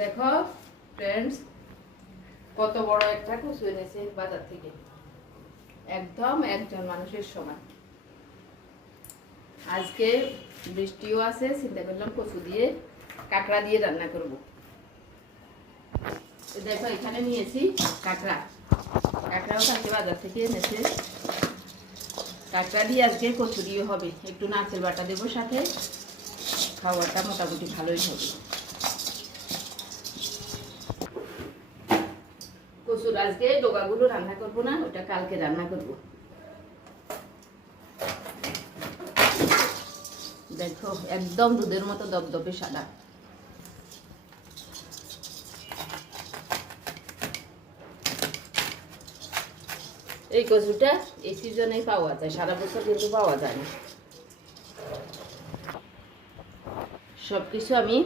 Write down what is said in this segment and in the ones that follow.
দেখো ফ্রেন্ডস, কত বড় একটা কচু এনেছে বাজার থেকে, একদম একজন মানুষের সমান। আজকে বৃষ্টিও আছে, চিন্তা করলাম কচু দিয়ে কাঁকড়া দিয়ে রান্না করব। দেখো এখানে নিয়েছি কাঁকড়াও কালকে বাজার থেকে এনেছে। কাঁকড়া দিয়ে আজকে কচু দিয়ে হবে, একটু নারকেল বাটা দেবো সাথে, খাওয়াটা মোটামুটি ভালোই হবে। কচুর আজকে ডোকাগুলো রান্না করবো না, ওটা কালকে রান্না করব। দেখো একদম দুধের মতো দপদপে সাদা। এই কচুটা এই সিজনেই পাওয়া যায়, সারা বছর কিন্তু পাওয়া যায় না। সবকিছু আমি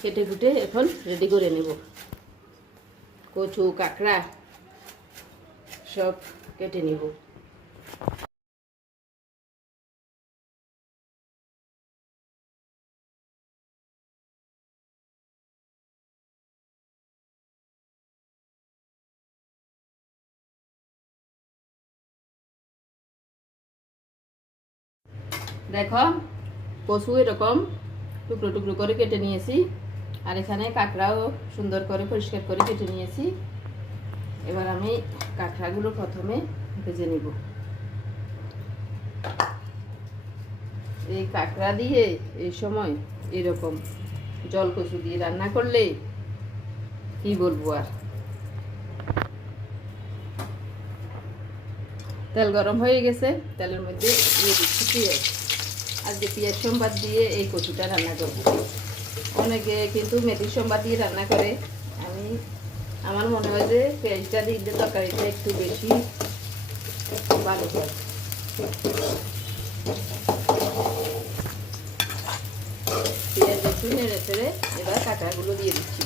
কেটে কুটে এখন রেডি করে নেব। কচু কাঁকড়া সব কেটে নিব। দেখো কচু এরকম টুকরো টুকরো করে কেটে নিয়েছি, আর এখানে কাঁকড়াও সুন্দর করে পরিষ্কার করে কেটে নিয়েছি। এবার আমি কাঁকড়াগুলো প্রথমে ভেজে নিব। এই কাঁকড়া দিয়ে এই সময় এরকম জল কচু দিয়ে রান্না করলে কি বলবো আর। তেল গরম হয়ে গেছে, তেলের মধ্যে দিয়ে দিচ্ছি পেঁয়াজ। আজকে পেঁয়াজ সোমবার দিয়ে এই কচুটা রান্না করব। অনেকে কিন্তু মেথি সোমবার দিয়ে রান্না করে, আমার মনে হয় যে পেঁয়াজটা দিলে তরকারিটা একটু বেশি ভালো হয়। পেঁয়াজ একটু নেড়ে চেড়ে এবার কাঁকড়াগুলো দিয়ে দিচ্ছি।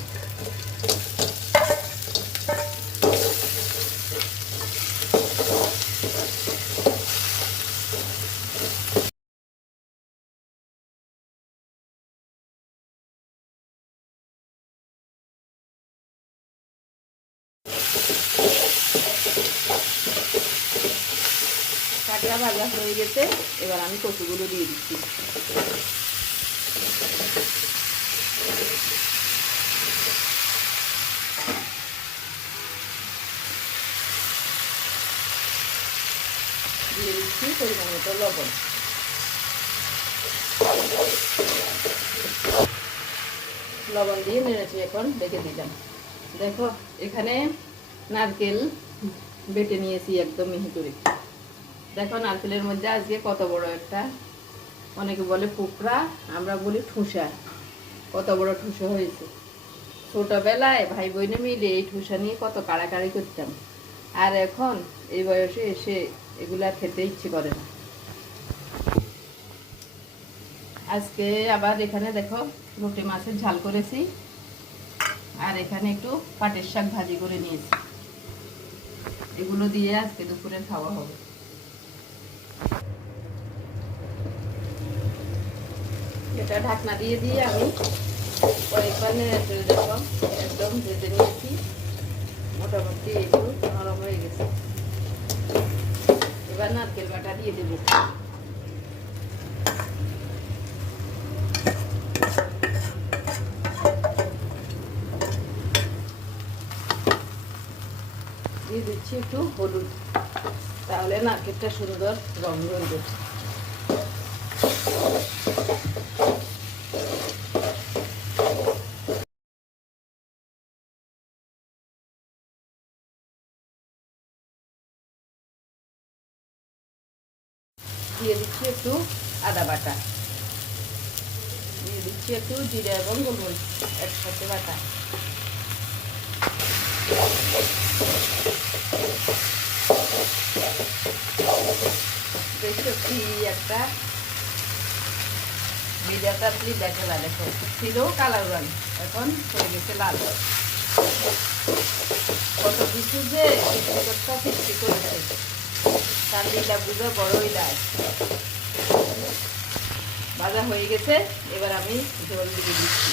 কাঁকড়া ভাজা হয়ে গেছে, এবার আমি কচুগুলো দিয়ে দিচ্ছি। দিয়ে দিচ্ছি পরিমাণ মতো লবণ। লবণ দিয়ে নেড়েছি, এখন রেখে দিলাম। দেখো এখানে নারকেল বেটে নিয়েছি একদম মিহি করে। দেখো নারকেলের মধ্যে আজকে কত বড় একটা, অনেকে বলে পুকরা, আমরা বলি ঠুসা, কত বড় ঠুসা হয়েছে। ছোটবেলায় ভাই বোনে মিলে এই ঠুসা নিয়ে কত কাড়াকাড়ি করতাম, আর এখন এই বয়সে এসে এগুলা খেতে ইচ্ছে করে না। আজকে আবার এখানে দেখো লোটে মাছের ঝাল করেছি, আর এখানে একটু পাটের শাক ভাজি করে নিয়েছি। এগুলো দিয়ে আজকে দুপুরে খাওয়া হবে। এটা ঢাকনা দিয়ে দিয়ে আমি কয়েকবার নেড়ে চেড়ে দেখো একদম ভেজে নিয়েছি, মোটামুটি একটু নরম হয়ে গেছে। এবার নারকেল বাটা দিয়ে দেবো। দিয়ে দিচ্ছি একটু হলুদ, তাহলে নারকেলটা সুন্দর রং হয়ে দিয়ে দিচ্ছি একটু আদা বাটা, দিয়ে দিচ্ছি একটু জিরা এবং গোলমরিচ একসাথে বাটা। সত্যি একটা ভিডিওটা আপনি দেখা যায়, দেখো ছিল কালার রান, এখন হয়ে গেছে লাল। কত কিছু যে সৃষ্টিকর্তা সৃষ্টি করেছে, তার দিকটা বুঝে বড়ই লাল। ভাজা হয়ে গেছে, এবার আমি জল দিয়ে দিচ্ছি।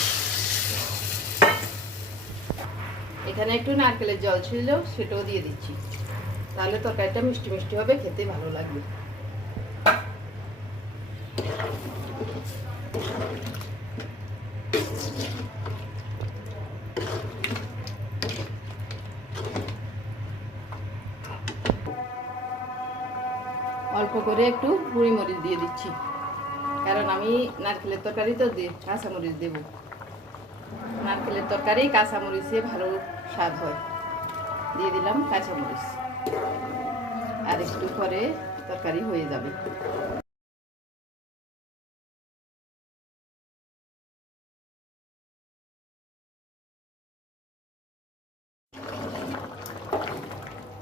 এখানে একটু নারকেলের জল ছিল, সেটাও দিয়ে দিচ্ছি, তাহলে তরকারিটা মিষ্টি মিষ্টি হবে, খেতে ভালো লাগবে। অল্প করে একটু গুঁড়ি মরিচ দিয়ে দিচ্ছি, কারণ আমি নারকেলের তরকারি তো কাঁচামরিচ দেব। নারকেলের তরকারি কাঁচামরিচে ভালো স্বাদ হয়। দিয়ে দিলাম কাঁচামরিচ, আর একটু পরে তরকারি হয়ে যাবে।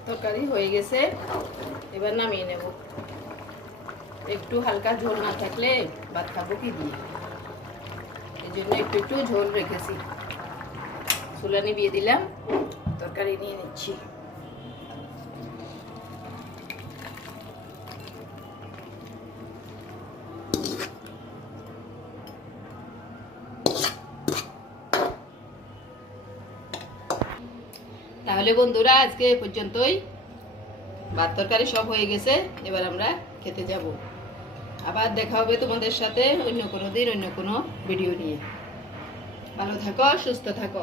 তরকারি হয়ে গেছে, এবার নামিয়ে নেব। একটু হালকা ঝোল না থাকলে ভাত খাবো কি দিয়ে, এই জন্য একটু একটু ঝোল রেখেছি। চুলা নিভিয়ে দিলাম, তরকারি নিয়ে নিচ্ছি। তাহলে বন্ধুরা আজকে এ পর্যন্তই। ভাত তরকারি সব হয়ে গেছে, এবার আমরা খেতে যাব। আবার দেখা হবে তোমাদের সাথে অন্য কোনো দিন অন্য কোনো ভিডিও নিয়ে। ভালো থাকো, সুস্থ থাকো।